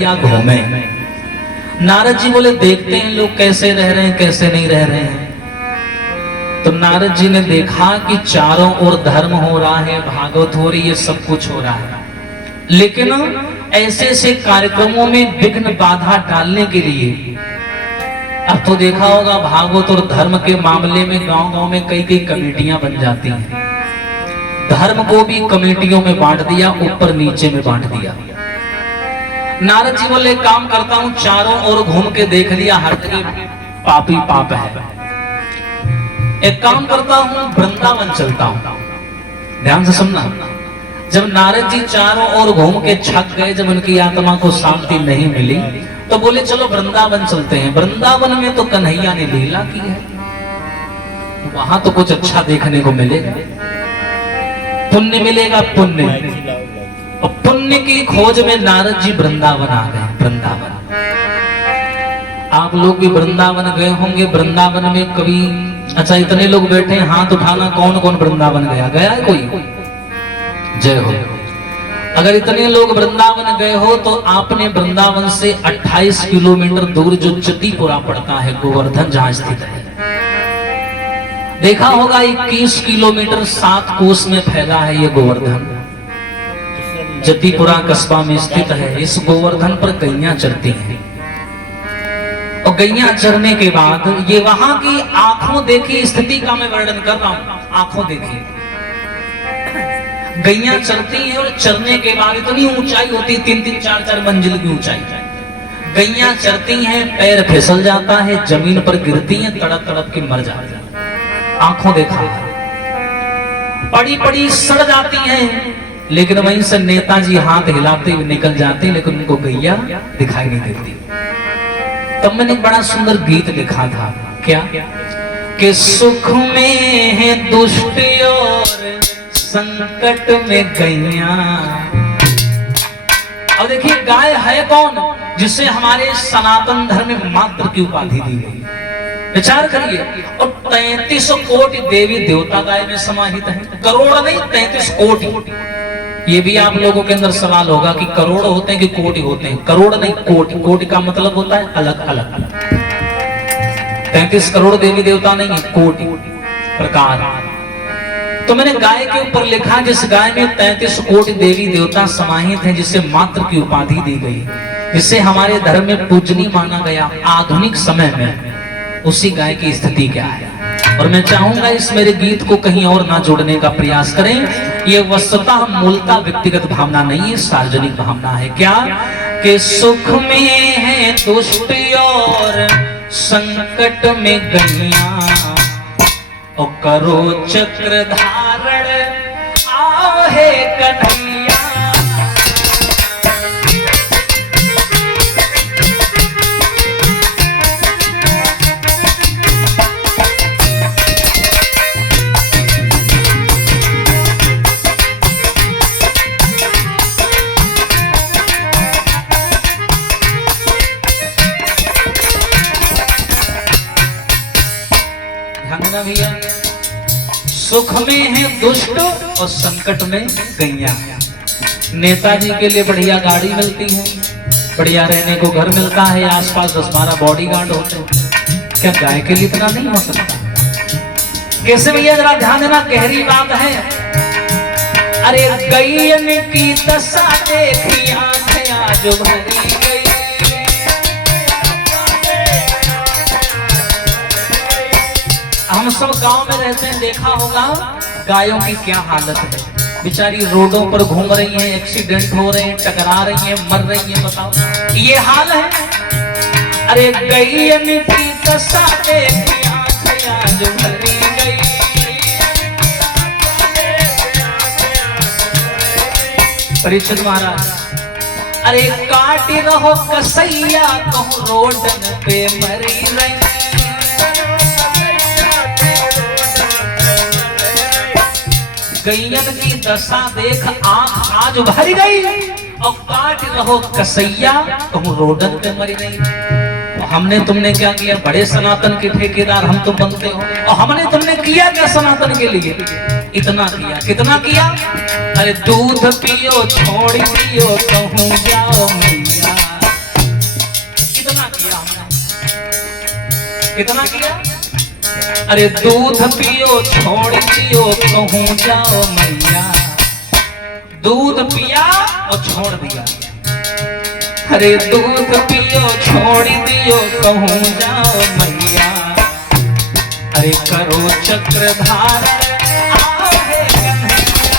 बढ़िया घूमे। नारद जी बोले देखते हैं लोग कैसे रह रहे हैं कैसे नहीं रह रहे हैं। तो नारद जी ने देखा कि चारों ओर धर्म हो रहा है, भागवत हो रही है, सब कुछ हो रहा है, लेकिन ऐसे ऐसे कार्यक्रमों में विघ्न बाधा डालने के लिए, अब तो देखा होगा भागवत और धर्म के मामले में गांव-गांव में कई कई कमेटियां बन जाती हैं। धर्म को भी कमेटियों में बांट दिया, ऊपर नीचे में बांट दिया। नारद जी बोले काम करता हूं, चारों ओर घूम के देख लिया, हर तरफ पापी पाप है। एक काम करता हूं, वृंदावन चलता हूं। ध्यान से सुनना। जब नारद जी चारों ओर घूम के थक गए, जब उनकी आत्मा को शांति नहीं मिली, तो बोले चलो वृंदावन चलते हैं। वृंदावन में तो कन्हैया ने लीला की है, वहां तो कुछ अच्छा देखने को मिलेगा, पुण्य मिलेगा, पुण्य। और पुण्य की खोज में नारद जी वृंदावन आ गए। वृंदावन, आप लोग भी वृंदावन गए होंगे। वृंदावन में कभी, अच्छा इतने लोग बैठे हैं, हाथ उठाना कौन कौन वृंदावन गया? गया है कोई? जय हो। अगर इतने लोग वृंदावन गए हो तो आपने वृंदावन से 28 किलोमीटर दूर जो जतीपुरा पड़ता है, गोवर्धन जहां स्थित है, देखा होगा 21 किलोमीटर 7 कोस में फैला है ये गोवर्धन। जतीपुरा कस्बा में स्थित है। इस गोवर्धन पर गैया चरती हैं, और गैया चरने के बाद ये वहां की आंखों देखी स्थिति का मैं वर्णन कर रहा हूं। आंखों देखी गैया चरती हैं, और चरने के बाद इतनी ऊंचाई होती है, 3-3, 4-4 मंजिल की ऊंचाई। गैया चरती हैं, पैर फिसल जाता है, जमीन पर गिरती हैं, तड़प तड़प के मर जाती हैं। आंखों देखा, पड़ी पड़ी सड़ जाती हैं, लेकिन वहीं से नेताजी हाथ हिलाते हुए निकल जाते, लेकिन उनको गैया दिखाई नहीं देती। तब मैंने एक बड़ा सुंदर गीत लिखा था। क्या? कि सुख में है दुष्ट और संकट में गैया। अब देखिए, गाय है कौन जिसे हमारे सनातन धर्म में मात्र की उपाधि दी गई? विचार करिए। और 33 कोटि देवी देवता गाय में समाहित है। करोड़ नहीं, 33 कोटि। ये भी आप लोगों के अंदर सवाल होगा कि करोड़ होते हैं कि कोटि होते हैं? करोड़ नहीं, कोटि। कोटि का मतलब होता है अलग अलग। 33 करोड़ देवी देवता नहीं है, कोटि प्रकार। तो मैंने गाय के ऊपर लिखा, जिस गाय में 33 कोटि देवी देवता समाहित हैं, जिसे मात्र की उपाधि दी गई, जिसे हमारे धर्म में पूजनीय माना गया आधुनिक समय में, उसी गाय की स्थिति क्या है? और मैं चाहूंगा इस मेरे गीत को कहीं और ना जोड़ने का प्रयास करें। ये वस्तुतः मूलतः व्यक्तिगत भावना नहीं है, सार्वजनिक भावना है। क्या? कि सुख में है दुष्ट और संकट में गैया, और करो चक्र धारण आहे कन्हैया। भैया, सुख में है दुष्ट और संकट में गैया। नेताजी के लिए बढ़िया गाड़ी मिलती है, बढ़िया रहने को घर मिलता है, आसपास 10-12 बॉडीगार्ड होते हैं। क्या गाय के लिए इतना नहीं हो सकता? कैसे भैया, जरा ध्यान देना, गहरी बात है। अरे गैयन की दशा देखी आंखें आज भरी गई। हम सब गांव में रहते हैं, देखा होगा गायों की क्या हालत है। बेचारी रोडों पर घूम रही हैं, एक्सीडेंट हो रहे हैं, टकरा रही हैं, मर रही हैं। बताओ, ये हाल है। अरे गैयन की दशा देखी आंखें आज भरी गई। परीक्षित महाराज, अरे काट रहो कसैया, कहूं रोडन पे मरी रही। गैयन की दशा देख आंख आज भर गई, और काट रहो कसैया, कहूं रोडन पे मरी गई। हमने तुमने क्या किया? बड़े सनातन के ठेकेदार हम तुम बनते हो, और हमने तुमने किया क्या सनातन के लिए? इतना किया। कितना किया? अरे दूध पियो छोड़ पियो, कहूं जाओ मैया। कितना किया? अरे दूध पियो छोड़ दियो कहूं जाओ मैया, दूध पिया और छोड़ दिया। अरे दूध पियो छोड़ दियो कहूं जाओ मैया, अरे करो चक्रधार आओ हे कन्हैया।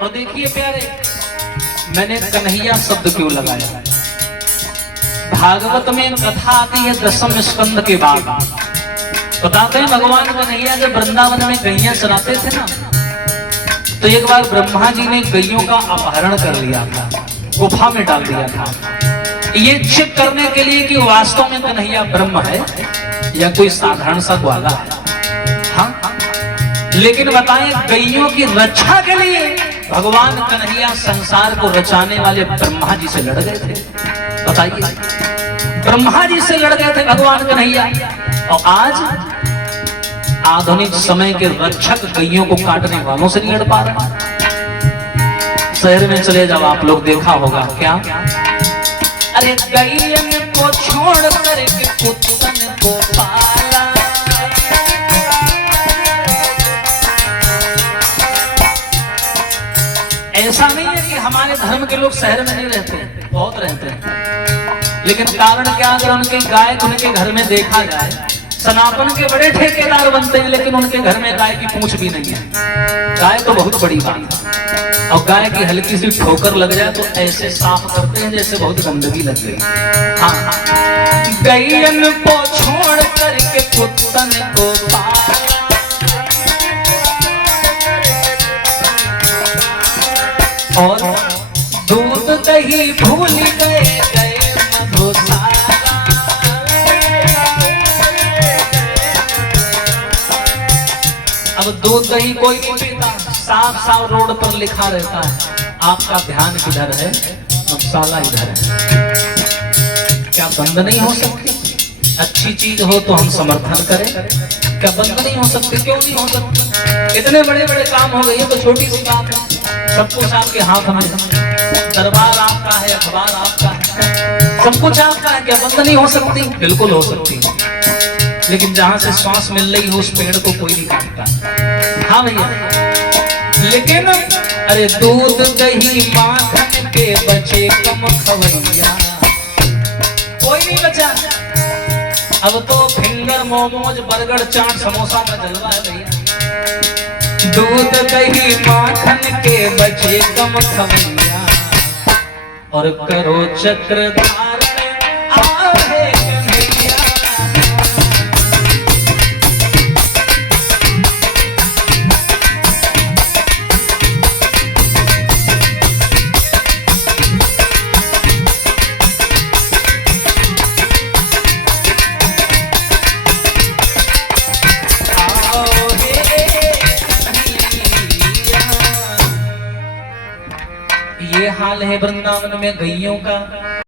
और देखिए प्यारे, मैंने कन्हैया शब्द क्यों लगाया? भागवत में कथा आती है 10वें स्कंद के बाद। बताते हैं भगवान कन्हैया जब वृंदावन में गैया चराते थे ना, तो एक बार ब्रह्मा जी ने गैयों का अपहरण कर लिया था, गुफा में डाल दिया था, ये चेक करने के लिए कि वास्तव में कन्हैया ब्रह्म है या कोई साधारण सा ग्वाला है। हाँ, लेकिन बताएं गैयों की रक्षा के लिए भगवान कन्हैया संसार को रचाने वाले ब्रह्मा जी से लड़ गए थे। बताइए, ब्रह्मा जी से लड़ गए थे भगवान कन्हैया, और आज आधुनिक समय के रक्षक गैयों को काटने वालों से नहीं लड़ पा रहे। शहर में चले जाओ आप लोग, देखा होगा क्या? अरे गैयन को छोड़ कर के कुत्तन को पाला, ऐसा नहीं है कि हमारे धर्म के लोग शहर में नहीं रहते, बहुत रहते हैं, लेकिन कारण क्या? अगर उनके गाय उनके घर में देखा जाए, सनातन के बड़े ठेकेदार बनते हैं, लेकिन उनके घर में गाय की पूंछ भी नहीं है। गाय तो बहुत बड़ी बात है, और गाय की हल्की सी ठोकर लग जाए तो ऐसे साफ करते हैं जैसे बहुत गंदगी लग गई। हाँ, गैयन को छोड़ करके कुत्तन को पाला, और दूध दही भूल गए गए मधुशाला। अब दूध दही कोई नहीं पीता, साफ साफ रोड पर लिखा रहता है, आपका ध्यान किधर है? मधुशाला इधर है। क्या बंद नहीं हो सकती? अच्छी चीज हो तो हम समर्थन करें, क्या बंद नहीं हो सकती? क्यों नहीं हो सकती? इतने बड़े बड़े काम हो गए, ये तो छोटी सी बात है। सब कुछ आपके हाथ में है, दरबार आपका है, अखबार आपका है, सब कुछ आपका है, क्या बंद नहीं हो सकती? बिल्कुल हो सकती है, लेकिन जहां से श्वास मिल रही हो उस पेड़ को कोई नहीं काटता। हाँ भैया, लेकिन अरे दूध दही माखन के बचे कम खवैया, कोई नहीं बचा। अब तो फिंगर मोमोज बर्गर चाट समोसा में जलवा है भैया। दूध दही माखन के बचे कम खवैया, और करो चक्रधार आओ हे कन्हैया। ये हाल है वृंदावन में गैयों का।